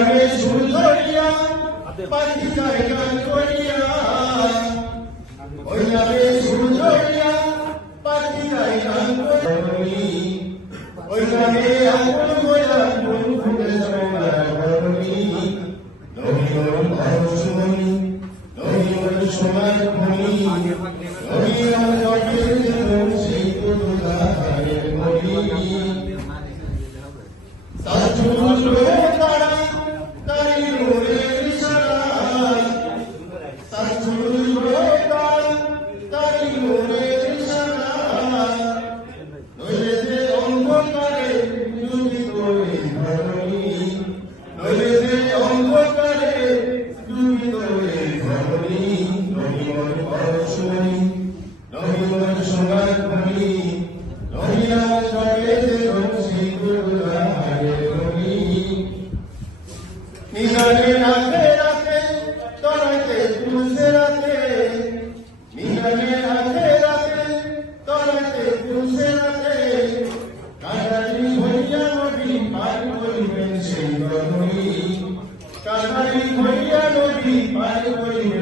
যাবে সুর ধরিয়া পাখি গায় গান করিয়া ওই যাবে সুর ধরিয়া পাখি গায় গান করি ওই যাবে আগুন গোলা ফুল ফুটে সোনার ধরণী নবীর মরশুমী নবীর সোনার ভূমি নবীর জগের জীবন সেই পুতুলা হারের মরি সাজুল তারা তারি নূরের ইশারা সাজুল তারা তারি নূরের ইশারা নইলে অন্ধকারে ডুবি করে ধরণী নইলে অন্ধকারে ডুবি করে ধরণী নবীর পরশুমী নবীর সোনার ভূমি নবীর জগের জীবন সেই পুতুলা হারের মরি নিগানে রাখে রাখে তরাকে তুলতে রাখে নিগানে রাখে রাখে তরাকে তুলতে রাখে কাটারি হইয়া নবী পার করিবেন সেই রমণী কাটারি হইয়া নবী পার করিবেন